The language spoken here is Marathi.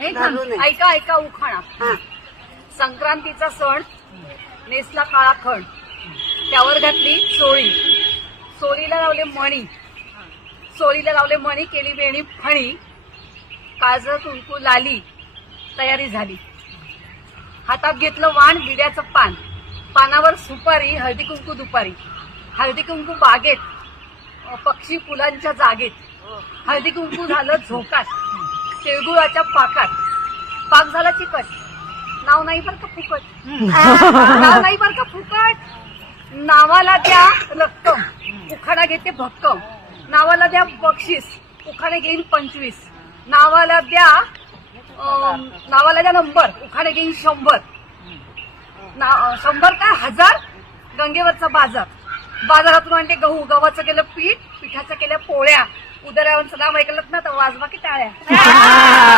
ऐका ऐका उखाणा. संक्रांतीचा सण नेसला काळा खण, त्यावर घातली चोळी, चोळीला लावले मणी, चोळीला लावले मणी, केली वेणी फणी, काजळ कुंकू लाली, तयारी झाली. हातात घेतलं वाण विड्याचं पान, पानावर सुपारी, हळदी कुंकू दुपारी, हळदी कुंकू बागेत, पक्षी फुलांच्या जागेत, हळदी कुंकू झालं झोकात, तिळगुळाच्या पाकात, पाक झाला चिकट, नाव नाही बर का फुकट, नाव नाही बर का फुकट, नावाला द्या रक्कम, उखाणा घेते भक्कम, नावाला द्या बक्षीस, उखाणे घेईन 25, नावाला द्या नंबर, उखाणे घेईन 100, 100 काय 1000, गंगेवरचा बाजार, बाजारातून आणते गहू, गव्हाचं केलं पीठ, पिठाचं केल्या पोळ्या, उदरावरचं नाव ऐकलं ना तर वाजवा की टाळ्या.